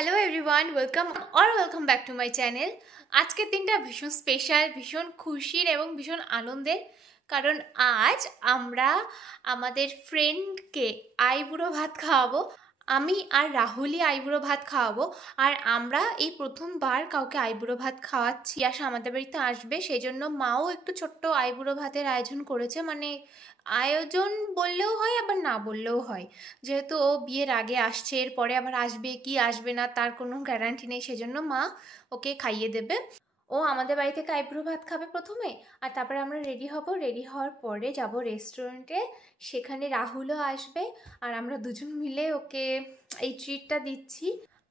Hello everyone, welcome back to my channel. আজকের দিনটা ভীষণ স্পেশাল, ভীষণ খুশির এবং ভীষণ আনন্দের, কারণ আজ আমরা আমাদের ফ্রেন্ডকে আইবুড়ো ভাত খাওয়াবো। আমি আর রাহুলই আইবুড়ো ভাত খাওয়াবো, আর আমরা এই প্রথমবার কাউকে আইবুড়ো ভাত খাওয়াচ্ছি। আশা আমাদের বাড়িতে আসবে, সেই জন্য মাও একটু ছোট্ট আইবুড়ো ভাতের আয়োজন করেছে। মানে আয়োজন বললেও হয়, আবার না বললেও হয়, যেহেতু ও বিয়ের আগে আসছে, এরপরে আবার আসবে কি আসবে না তার কোনো গ্যারান্টি নেই, সেজন্য মা ওকে খাইয়ে দেবে। ও আমাদের বাড়ি থেকে আইবুড়ো ভাত খাবে প্রথমে, আর তারপরে আমরা রেডি হব। রেডি হওয়ার পরে যাব রেস্টুরেন্টে, সেখানে রাহুলও আসবে, আর আমরা দুজন মিলে ওকে এই ট্রিটটা দিচ্ছি।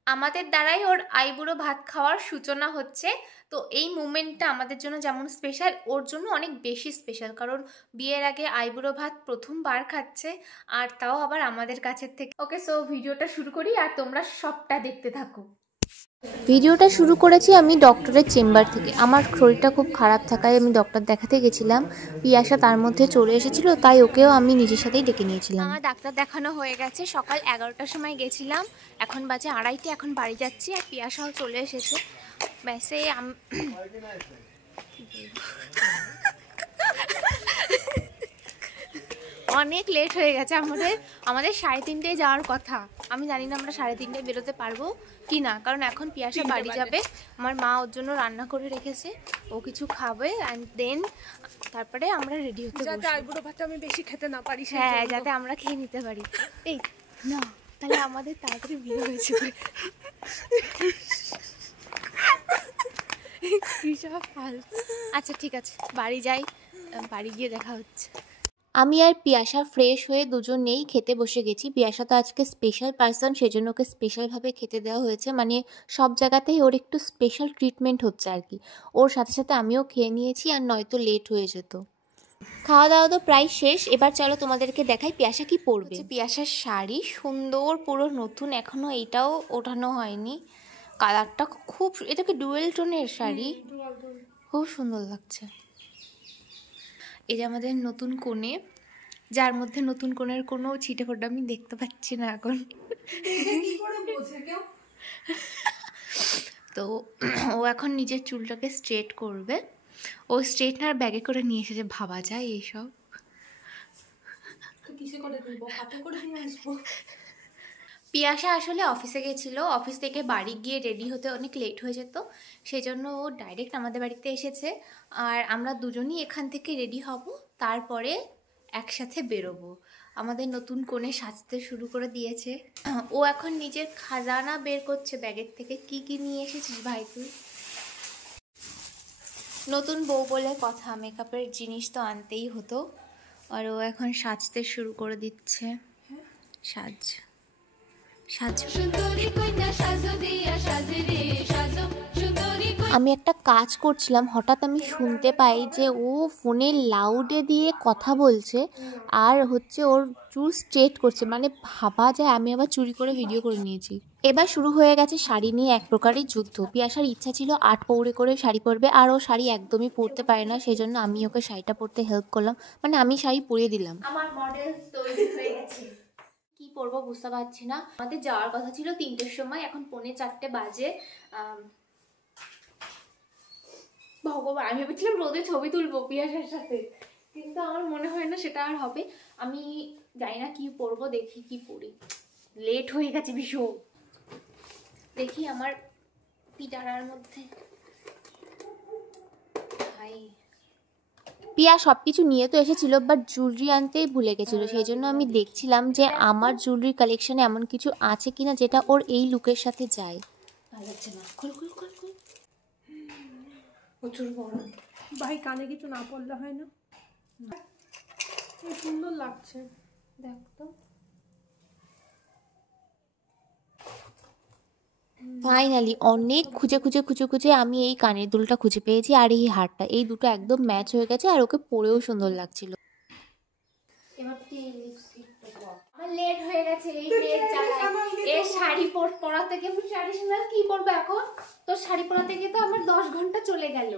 আমাদের দ্বারাই ওর আইবুড়ো ভাত খাওয়ার সূচনা হচ্ছে। তো এই মুমেন্টটা আমাদের জন্য যেমন স্পেশাল, ওর জন্য অনেক বেশি স্পেশাল, কারণ বিয়ের আগে আইবুড়ো ভাত প্রথমবার খাচ্ছে, আর তাও আবার আমাদের কাছের থেকে। ওকে, সো ভিডিওটা শুরু করি আর তোমরা সবটা দেখতে থাকো। ভিডিওটা শুরু করেছি আমি ডক্টরের চেম্বার থেকে। আমার শরীরটা খুব খারাপ থাকায় আমি ডক্টর দেখাতে গেছিলাম। পিয়াসা তার মধ্যে চলে এসেছিল, তাই ওকেও আমি নিজের সাথেই ডেকে নিয়েছিলাম। আমার ডাক্তার দেখানো হয়ে গেছে, সকাল 11টার সময় গেছিলাম, এখন বাজে 2:30। এখন বাড়ি যাচ্ছি, আর পিয়াসাও চলে এসেছে। ব্যাসে অনেক লেট হয়ে গেছে আমাদের 3:30টায় যাওয়ার কথা। আমি জানি না আমরা 3:30টায় বেরোতে পারবো কি না, কারণ এখন পিয়াসা বাড়ি যাবে। আমার মা ওর জন্য রান্না করে রেখেছে, ও কিছু খাবে, অ্যান্ড দেন তারপরে আমরা রেডি হতে বসবো। যাতে আইবুড়ো ভাতটা আমি বেশি খেতে না পারি, হ্যাঁ, যাতে আমরা খেয়ে নিতে পারি। এই না, তাহলে আমাদের তাড়াতাড়ি বিয়ে হয়েছে। আচ্ছা ঠিক আছে, বাড়ি যাই, বাড়ি গিয়ে দেখা হচ্ছে। আমি আর পিয়াসা ফ্রেশ হয়ে দুজনেই খেতে বসে গেছি। পিয়াসা তো আজকে স্পেশাল পার্সন, সেজন্য ওকে স্পেশালভাবে খেতে দেওয়া হয়েছে। মানে সব জায়গাতেই ওর একটু স্পেশাল ট্রিটমেন্ট হচ্ছে আর কি। ওর সাথে সাথে আমিও খেয়ে নিয়েছি, আর নয়তো লেট হয়ে যেত। খাওয়া দাওয়া তো প্রায় শেষ, এবার চলো তোমাদেরকে দেখাই পিয়াসা কি পরবে। পিয়াসার শাড়ি সুন্দর, পুরো নতুন, এখনো এইটাও ওঠানো হয়নি। কালারটা খুব, এটাকে ডুয়েল টোনের শাড়ি, খুব সুন্দর লাগছে। এই যে আমাদের নতুন কোণে, যার মধ্যে নতুন কোণের কোনো ছিটে ফোটা আমি দেখতে পাচ্ছি না এখন। তো ও এখন নিজের চুলটাকে স্ট্রেট করবে। ও স্ট্রেটনার ব্যাগে করে নিয়ে এসেছে, ভাবা যায় এইসব। পিয়াসা আসলে অফিসে গেছিলো, অফিস থেকে বাড়ি গিয়ে রেডি হতে অনেক লেট হয়ে যেত, সেই জন্য ও ডাইরেক্ট আমাদের বাড়িতে এসেছে। আর আমরা দুজনই এখান থেকে রেডি হব, তারপরে একসাথে বেরোবো। আমাদের নতুন কোণে সাজতে শুরু করে দিয়েছে। ও এখন নিজের খাজানা বের করছে ব্যাগের থেকে। কি কি নিয়ে এসেছিস ভাই তুই? নতুন বউ বলে কথা, মেকআপের জিনিস তো আনতেই হতো। আর ও এখন সাজতে শুরু করে দিচ্ছে। সাজ সাজ। আমি একটা কাজ করছিলাম, হঠাৎ আমি শুনতে পাই যে ও ফোনে লাউডে দিয়ে কথা বলছে, আর ওর চুল স্ট্রেট করছে। মানে ভাবা যায়, আমি আবার চুরি করে ভিডিও করে নিয়েছি। এবার শুরু হয়ে গেছে শাড়ি নিয়ে এক প্রকারের যুদ্ধ। পিয়াসার ইচ্ছা ছিল 8 পৌড়ে করে শাড়ি পরবে, আর ও শাড়ি একদমই পরতে পারে না, সেই জন্য আমি ওকে শাড়িটা পরতে হেল্প করলাম। মানে আমি শাড়ি পরিয়ে দিলাম। আমার মডেল তৈরি হয়ে গেছে, কি পরবো বুঝতে পারছি না। আমাদের যাওয়ার কথা ছিল 3টের সময়, এখন 3:45 বাজে। ভগবান, আমি ভেবেছিলাম রোদে ছবি তুলবো পিয়াসার সাথে, কিন্তু আমার মনে হয় না সেটা আর হবে। আমি জানি না কি পরবো, দেখি কি পরি। লেট হয়ে গেছে ভীষণ। দেখি আমার পিটারার মধ্যে। ভাই পিয়া সবকিছু নিয়ে তো এসেছিল, বাট জুয়েলারি আনতেই ভুলে গেছিল। সেই জন্য আমি দেখছিলাম যে আমার জুয়েলারি কালেকশনে এমন কিছু আছে কিনা যেটা ওর এই লুকের সাথে যায়। ভালো লাগছে না, খোল খোল খোল খোল। প্রচুর গরম ভাই, কানে কিছু না পড়লে হয় না? সুন্দর লাগছে, দেখ তো। ফাইনালি অনেক খুঁজে খুঁজে খুঁজে খুঁজে আমি এই কানের দুলটা খুঁজে পেয়েছি, আর এই হারটা, এই দুটো একদম ম্যাচ হয়ে গেছে, আর ওকে পরেও সুন্দর লাগছিল। এবার কি লিপস্টিক পরবো? আমার লেট হয়ে গেছে, এই লেট জ্বালায়। এই শাড়ি পরা থেকে আমি ট্র্যাডিশনাল কি পরবো এখন? তো শাড়ি পরা থেকে তো আমার 10 ঘন্টা চলে গেল।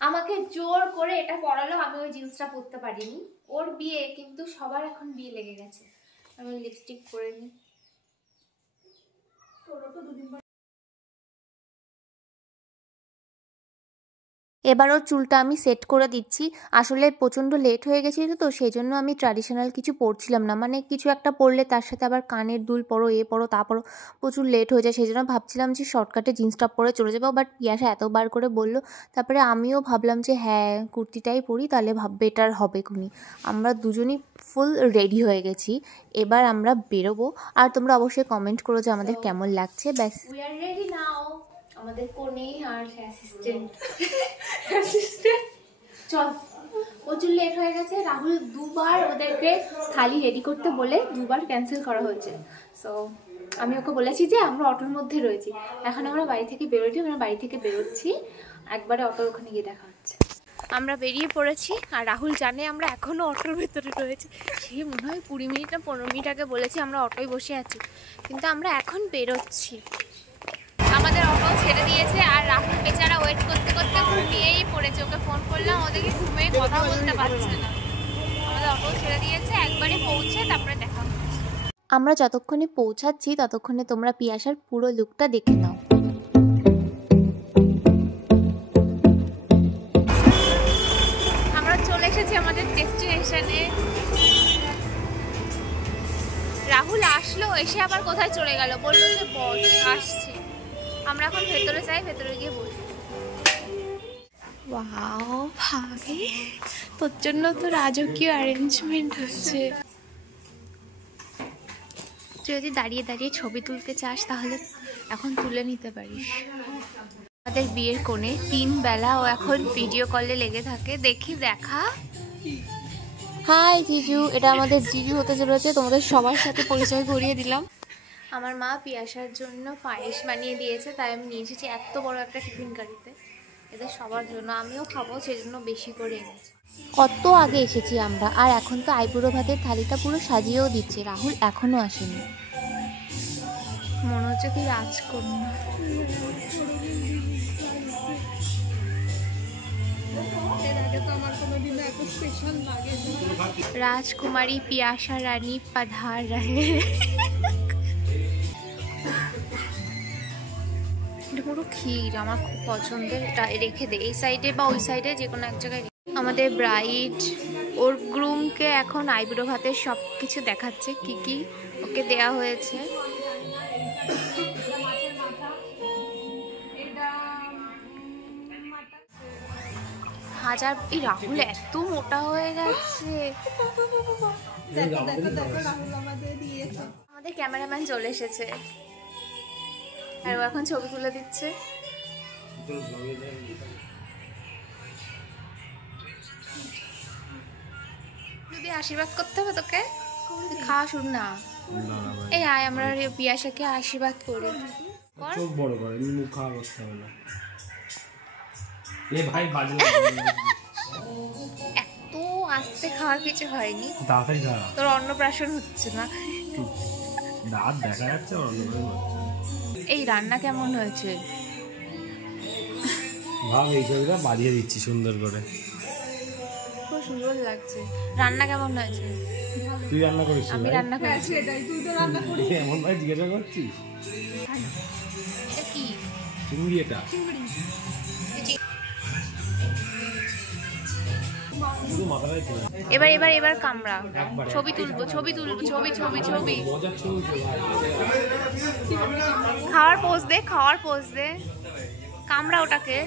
আমাকে জোর করে এটা পরালো, আমি ওই জিন্সটা পরতে পারিনি। ওর বিয়ে, কিন্তু সবার এখন বিয়ে লেগে গেছে। আমি লিপস্টিক পরে নিই। এবার ওর চুলটা আমি সেট করে দিচ্ছি। আসলে প্রচণ্ড লেট হয়ে গেছিল তো সেই জন্য আমি ট্র্যাডিশনাল কিছু পরছিলাম না, মানে কিছু একটা পরলে তার সাথে আবার কানের দুল পরো, এ পরো তা পরো, প্রচুর লেট হয়ে যায়। সেই জন্য ভাবছিলাম যে শর্টকাটে জিন্স টপ পরে চলে যাবো, বাট পিয়াসা এতবার করে বললো, তারপরে আমিও ভাবলাম যে হ্যাঁ কুর্তিটাই পরি, তাহলে বেটার হবে খুনি। আমরা দুজনই ফুল রেডি হয়ে গেছি, এবার আমরা বেরোবো। আর তোমরা অবশ্যই কমেন্ট করো যে আমাদের কেমন লাগছে। ব্যাস, উই আর রেডি নাও। আমাদের কোনে আর অ্যাসিস্ট্যান্ট চল। প্রচুর লেট হয়ে গেছে, রাহুল দুবার ওদেরকে থালি রেডি করতে বলে দুবার ক্যান্সেল করা হয়েছে। সো আমি ওকে বলেছি যে আমরা অটোর মধ্যে রয়েছি, এখন আমরা বাড়ি থেকে বেরোচ্ছি, আমরা বাড়ি থেকে বেরোচ্ছি, একবারে অটোর ওখানে গিয়ে দেখা হচ্ছে। আমরা বেরিয়ে পড়েছি আর রাহুল জানে আমরা এখনও অটোর ভেতরে রয়েছি। সে মনে হয় 20 মিনিট না 15 মিনিট আগে বলেছি আমরা অটোয় বসে আছি, কিন্তু আমরা এখন বেরোচ্ছি। আমাদের অটো ছেড়ে দিয়েছে আর রাহুল বেচারা ওয়েট করতে করতে ঘুমিয়েই পড়েছে। ওকে ফোন করলাম, ওদেরকে ঘুমিয়ে কথা বলতে পারছে না। আমাদের অটো ছেড়ে দিয়েছে, একবারে পৌঁছে তারপরে দেখা হচ্ছে। আমরা যতক্ষণে পৌঁছাচ্ছি ততক্ষণে তোমরা পিয়াসার পুরো লুকটা দেখে নাও। আমরা চলে এসেছি আমাদের ডেস্টিনেশনে। রাহুল আসলো, এসে আবার কোথায় চলে গেল, বললো যে বস আসছে। আমরা এখন ভেতরে যাই, ভেতরে গিয়ে বলি। ওয়াও ভাবি, তোর জন্য তো রাজকীয় অ্যারেঞ্জমেন্ট হচ্ছে। যদি দাঁড়িয়ে দাঁড়িয়ে ছবি তুলতে চাস তাহলে এখন তুলে নিতে পারিস। আমাদের বিয়ের কোণে 3 বেলা ও এখন ভিডিও কলে লেগে থাকে। দেখি দেখা। হাই জিজু, এটা আমাদের জিজু হতে চলেছে, তোমাদের সবার সাথে পরিচয় করিয়ে দিলাম। আমার মা পিয়াসার জন্য পায়েস বানিয়ে দিয়েছে, তাই আমি নিয়ে এসেছি এত বড় একটা টিফিন গাড়িতে, এদের সবার জন্য। আমিও খাবো, সেজন্য বেশি করে এনেছি। কত আগে এসেছি আমরা, আর এখন তো আইবুড়ো ভাতের থালিটা পুরো সাজিয়েও দিচ্ছে। রাহুল এখনো আসেনি। মনে হচ্ছে কি রাজকন্যা। রাজকুমারী পিয়াসা রানী पधार रहे। এটা পুরো ক্ষীর, আমার খুব পছন্দের। এটা রেখে দে এই সাইডে বা ওই সাইডে, যে কোনো এক জায়গায়। আমাদের ব্রাইড ওর গ্রুমকে এখন আইবুড়ো ভাতের সব কিছু দেখাচ্ছে, কি কি ওকে দেয়া হয়েছে। হাজার। এই রাহুল এত মোটা হয়ে গেছে। আমাদের ক্যামেরাম্যান চলে এসেছে আর ও এখন ছবি তুলে দিচ্ছে। যদি আশীর্বাদ করতে হবে তোকে, খাওয়া শুরু না। এই আয় আমরা পিয়াসাকে আশীর্বাদ করি। চোখ বড় করে মুখ খাওয়া বসতে হবে না। এ ভাই বাজে এত আস্তে খাওয়ার কিছু হয়নি। তাড়াতাড়ি খা, তোর অন্নপ্রাশন হচ্ছে না। দাঁত দেখা যাচ্ছে। এই রান্না কেমন হয়েছে ভাব, এই ছবিটা বাজিয়ে দিচ্ছি সুন্দর করে। খুব সুন্দর লাগছে। রান্না কেমন হয়েছে? তুই রান্না করিস? আমি রান্না করেছি। এমন ভাই জিজ্ঞাসা করছিস? এটা কি? চিংড়ি। এটা শুধু মাথাটাই ছিল। এবার এবার এবার কামড়া। ছবি তুলবো, ছবি তুলবো, ছবি ছবি ছবি। মজার ছবি। খাওয়ার পোজ দে, খাওয়ার পোজ দে, কামড়া ওটাকে।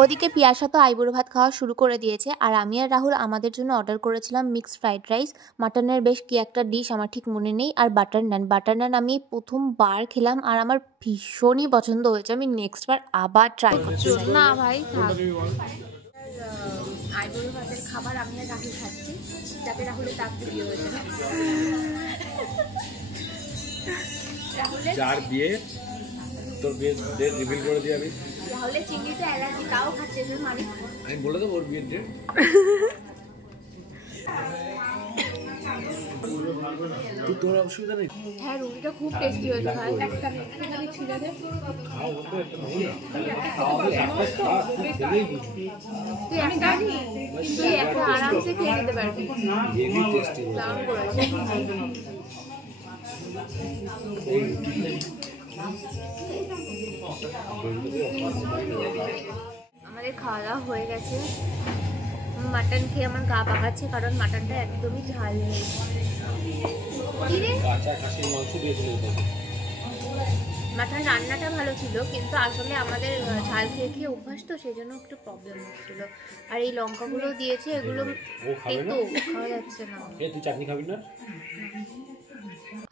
ওদিকে পিয়াসা তো আইবুড়ো ভাত খাওয়া শুরু করে দিয়েছে, আর আমি আর রাহুল আমাদের জন্য অর্ডার করেছিলাম মিক্সড ফ্রাইড রাইস, মাটনের বেশ কি একটা ডিশ আমার ঠিক মনে নেই, আর বাটার নান। বাটার নান আমি প্রথমবার খেলাম আর আমার ভীষণই পছন্দ হয়েছে। আমি নেক্সট বার আবার ট্রাই করতে চাই। না ভাই থাক। আইবুড়ো ভাতের খাবার আমি আর রাহুল খাচ্ছি, যাতে রাহুলের দাঁত বিয়ে হয়েছে। যার বিয়ে, তোর বিয়ে ডেট রিভিল করে দিই আমি। রাহুলের চিংড়িতে অ্যালার্জি, তাও খাচ্ছে মানে। আমি বলে দেবো ওর বিয়ের ডেট। তোর অসুবিধা নেই। হ্যাঁ রুটিটা খুব টেস্টি হয়েছে ভাই। একটা ছিঁড়ে দে। খাও, ও তো একটা নেই না। তুই একটা তুই একটা আরামসে খেয়ে নিতে পারবি। Heavy tasty. দারুণ করেছে। আমাদের খাওয়া দাওয়া হয়ে গেছে। মাটন খেয়ে আমার গা পাকাচ্ছে কারণ মাটনটা একদমই ঝাল নেই। মাটন রান্নাটা ভালো ছিল কিন্তু আসলে আমাদের ঝাল খেয়ে খেয়ে অভ্যাস তো সেই জন্য একটু প্রবলেম হচ্ছিল। আর এই লঙ্কাগুলো দিয়েছে এগুলো খাওয়া যাচ্ছে না। তুই চাটনি খাবি না?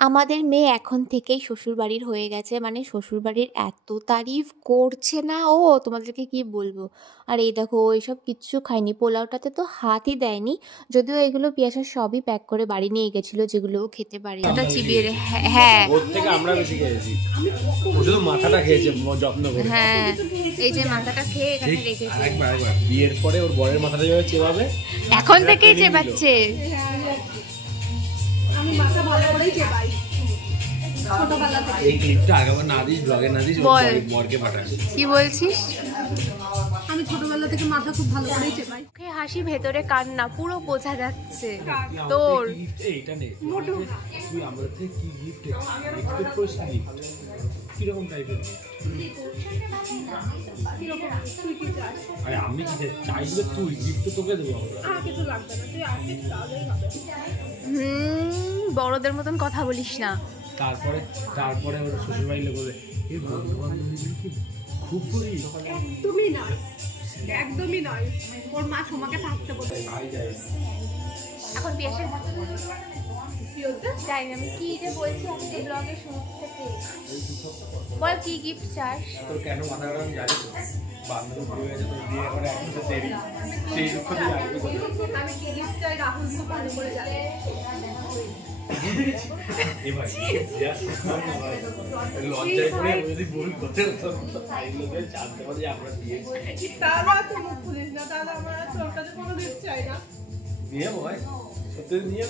আমাদের মেয়ে এখন থেকেই শ্বশুরবাড়ির হয়ে গেছে, মানে শ্বশুরবাড়ির এত তারিফ করছে না ও, তোমাদেরকে কি বলবো। আর এই দেখো ওইসব কিচ্ছু খায়নি, পোলাওটাতে তো হাতই দেয়নি, যদিও এগুলো পিয়াসা সবই প্যাক করে বাড়ি নিয়ে গেছিলো যেগুলো ও খেতে পারে। ওটা চিবিয়ে হ্যাঁ ওর থেকে আমরা বেশি খেয়েছি, ও শুধু মাথাটা খেয়েছে যত্ন করে। হ্যাঁ এই যে মাথাটা খেয়ে এখানে রেখেছে। একবার বিয়ের পরে ওর বরের মাথাটা যেভাবে চেবাবে এখন থেকেই চেবাচ্ছে। আমি মাথা ভালো করেই চেপাই ছোটবেলা থেকে। এই ক্লিপটা আগেবার না দিস, ব্লগে না দিস, বল। বরকে পাঠাস। কি বলছিস? আমি ছোটবেলা থেকে মাথা খুব ভালো করেই চেপাই। ওকে হাসি ভেতরে কান্না পুরো বোঝা যাচ্ছে তোর। এইটা নে, তুই আমাদের থেকে কি গিফট এক্সপেক্ট করিস? গিফট কিরকম টাইপের? আরে আমি কি চাইলে তুই গিফট তো তোকে দেবো। আর কিছু লাগবে না, তুই আর কিছু তাহলেই হবে। বড়দের মতন কথা বলিস না। তারপরে ওর শ্বশুরবাড়ি লোক বলে এই বন্ধু বান্ধবীগুলো কি খুব গরিব? একদমই নয়, একদমই নয়। ওর মা তোমাকে থাকতে বলে। এখন পিয়াসের জানি না আমি কি যে বলছি আজকে ব্লগের শুরু থেকে। বল কি গিফট চাস? তোর কেন মাথা গরম জানিস? বান্ধব হয়ে গেছে, তোর বিয়ে করে এখন তো দেরি, সেই দুঃখ দিয়ে আসবে। আমি কি গিফট চাই রাহুল খুব ভালো করে জানে। লজ্জায় পড়ে যদি ভুল করতে জানতে পারি আমরা বিয়ে দাদা তো মুখ খুলিস না, দাদা আমার তোর কাছে কোনো গিফট চাই না। নিয়ে ভাই সত্যি নিয়ে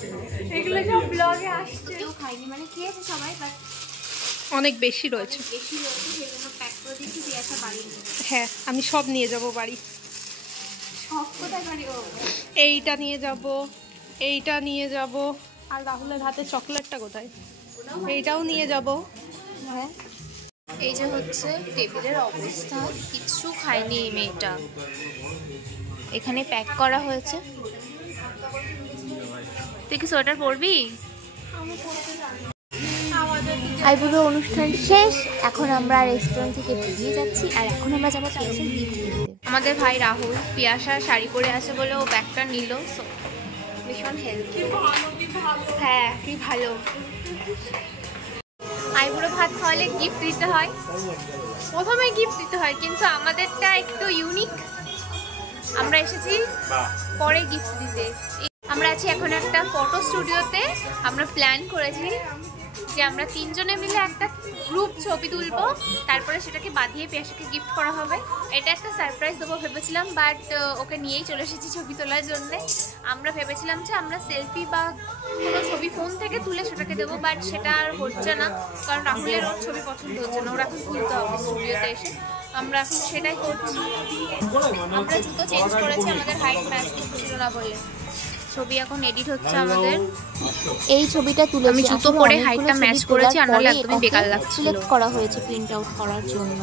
এগুলো সব ব্লগে আসছে। কেউ খাইনি মানে খেয়েছে সবাই, বাট অনেক বেশি রয়েছে। বেশি রয়েছে সেই জন্য প্যাক করে দিচ্ছি। পিয়াসা বাড়ি হ্যাঁ আমি সব নিয়ে যাব বাড়ি। সব কোথায় বাড়ি? ও এইটা নিয়ে যাব, এইটা নিয়ে যাব, আর রাহুলের হাতে চকলেটটা কোথায়? এইটাও নিয়ে যাব। হ্যাঁ এই যে হচ্ছে টেবিলের অবস্থা, কিচ্ছু খায়নি এই মেয়েটা। এখানে প্যাক করা হয়েছে। তুই কি সোয়েটার পরবি? আইবুড়ো অনুষ্ঠান শেষ, এখন আমরা রেস্টুরেন্ট থেকে বেরিয়ে যাচ্ছি আর এখন আমরা যাবো পিয়াসার গিফট কিনতে। আমাদের ভাই রাহুল পিয়াসা শাড়ি পরে আছে বলে ও ব্যাগটা নিল, ভীষণ হেল্পফুল। হ্যাঁ কি ভালো। আইবুড়ো ভাত খাওয়ালে গিফট দিতে হয়, প্রথমে গিফট দিতে হয়, কিন্তু আমাদেরটা একটু ইউনিক। আমরা এসেছি পরে গিফট দিতে। আমরা আছি এখন একটা ফটো স্টুডিওতে। আমরা প্ল্যান করেছি যে আমরা তিনজনে মিলে একটা গ্রুপ ছবি তুলবো, তারপরে সেটাকে বাঁধিয়ে পিয়াসাকে গিফট করা হবে। এটা একটা সারপ্রাইজ দেবো ভেবেছিলাম, বাট ওকে নিয়েই চলে এসেছি ছবি তোলার জন্যে। আমরা ভেবেছিলাম যে আমরা সেলফি বা কোনো ছবি ফোন থেকে তুলে সেটাকে দেবো, বাট সেটা আর হচ্ছে না কারণ রাহুলের ওর ছবি পছন্দ হচ্ছে না, ওর এখন তুলতে হবে স্টুডিওতে এসে। আমরা এখন সেটাই করছি। আমরা জুতো চেঞ্জ করেছি, আমাদের হাইট ম্যাচ করছিল না বলে। ছবি এখন এডিট হচ্ছে আমাদের। এই ছবিটা তুলে আমি জুতো পরে হাইটটা ম্যাচ করেছি, আর নাহলে একদমই বেকার লাগছিল। সিলেক্ট করা হয়েছে প্রিন্ট আউট করার জন্য,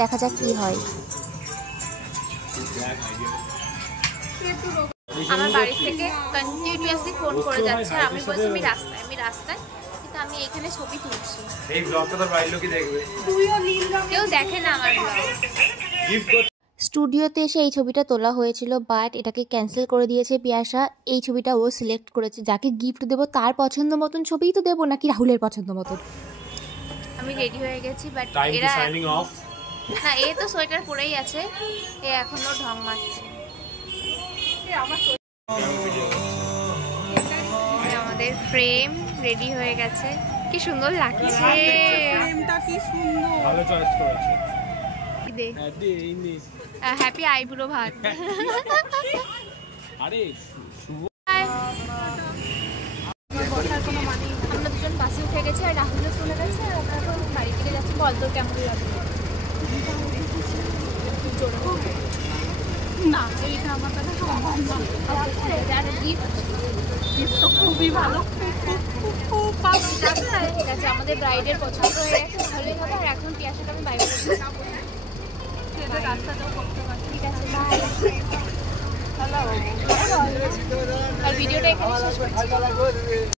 দেখা যাক কি হয়। আমার বাড়ি থেকে কন্টিনিউয়াসলি ফোন করে যাচ্ছে আর আমি বলছি আমি রাস্তায়, কিন্তু আমি এখানে ছবি তুলছি। এই ব্লগটা তোর বাড়ির লোকই দেখবে, কেউ দেখে না আমার ব্লগ। স্টুডিওতে এসে এই ছবিটা তোলা হয়েছিল, বাট এটাকে ক্যান্সেল করে দিয়েছে পিয়াসা। এই ছবিটা ও সিলেক্ট করেছে, যাকে গিফট দেবো তার পছন্দ মতন ছবিই তো দেবো, নাকি রাহুলের পছন্দ মতন। আমি রেডি হয়ে গেছি, বাট টাইম টু এরা সাইনিং অফ। না, এ তো সোয়েটার পরেই আছে, এ এখনো ঢং মারছে। আমাদের ফ্রেম রেডি হয়ে গেছে, কি সুন্দর লাগছে। ফ্রেমটা কি সুন্দর, ভালো চয়েস করেছে। হ্যাপি আইবুড়ো ভাত। আরে শুভ আমরা দুজন বাসে উঠে গেছি আর রাহুলও চলে গেছে, আর আমরা এখন বাড়ি থেকে যাচ্ছি। বল তোর কেমন লাগছে? না এইটা আমার কাছে সম্ভব না। আর গিফট গিফট তো খুবই ভালো, খুব ঠিক আছে, আমাদের ব্রাইডের পছন্দ হয়ে গেছে, ভালোই হবে। আর এখন পিয়াসাকে আমি বাইরে রাস্তাতেও করতে পারি। ঠিক আছে, বাই। আর ভিডিওটা এখানে শেষ করছি।